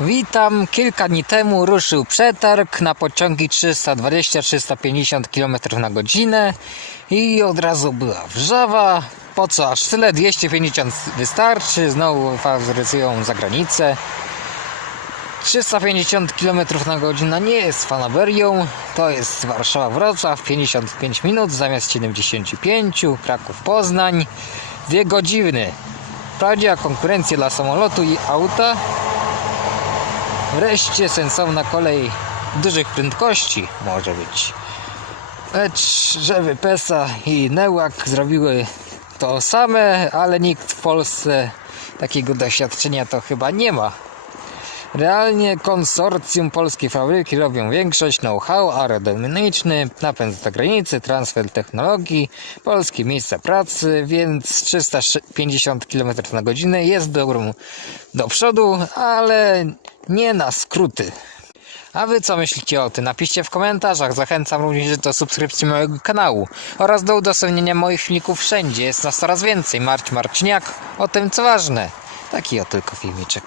Witam. Kilka dni temu ruszył przetarg na pociągi 320-350 km na godzinę i od razu była wrzawa. Po co aż tyle? 250 wystarczy. Znowu faworyzują za granicę. 350 km na godzinę nie jest fanaberią. To jest Warszawa-Wrocław 55 minut zamiast 75. Kraków-Poznań 2 godziny. Wprawdzie konkurencję dla samolotu i auta. Wreszcie sensowna kolej dużych prędkości może być. Lecz żeby PESA i Nełak zrobiły to same, ale nikt w Polsce takiego doświadczenia to chyba nie ma. Realnie konsorcjum polskiej fabryki robią większość know-how aerodynamiczny, napęd za granicę, transfer technologii, polskie miejsca pracy, więc 350 km na godzinę jest dobrą do przodu, ale nie na skróty. A wy co myślicie o tym? Napiszcie w komentarzach. Zachęcam również do subskrypcji mojego kanału oraz do udostępnienia moich filmików wszędzie. Jest nas coraz więcej. Marcin Marciniak o tym co ważne. Taki o tylko filmiczek.